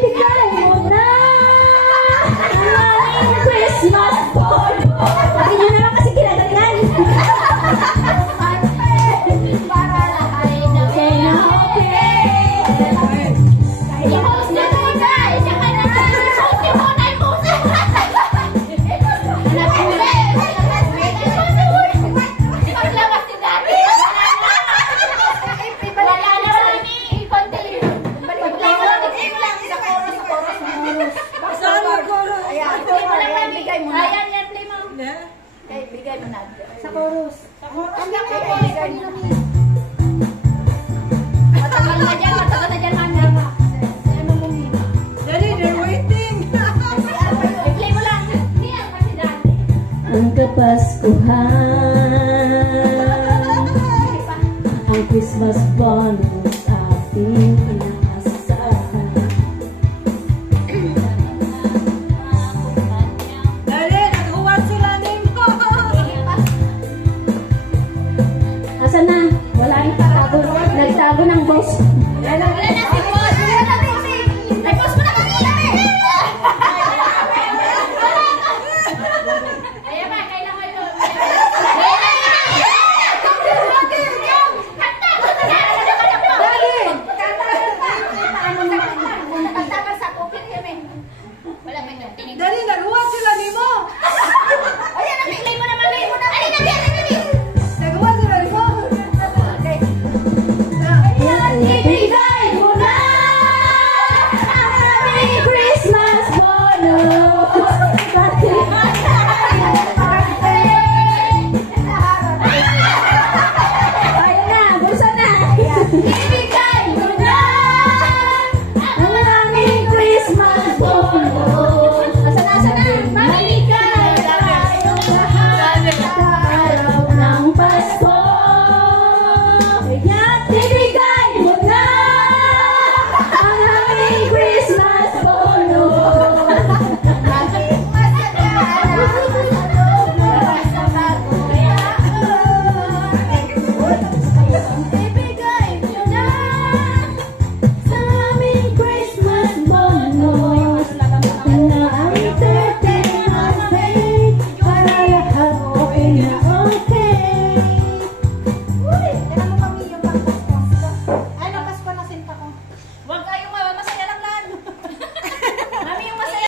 ibigay mo na ang aming Christmas bonus. Sabi nyo naman kasi kinagalingan. Para lahat na Okay na, okay. yung host na bigay. Saka na. Host yung muna yung host. Paglabas si Daddy. Wala na kami. Konti. Bigay mo na. Ayan, yan, play mo. Bigay mo na. Sa chorus. Matagal na dyan, manda. Daddy, they're waiting. I-play mo lang. Hindi yan, kasi Daddy. Ang Kapaskuhan, ang Christmas bonus ating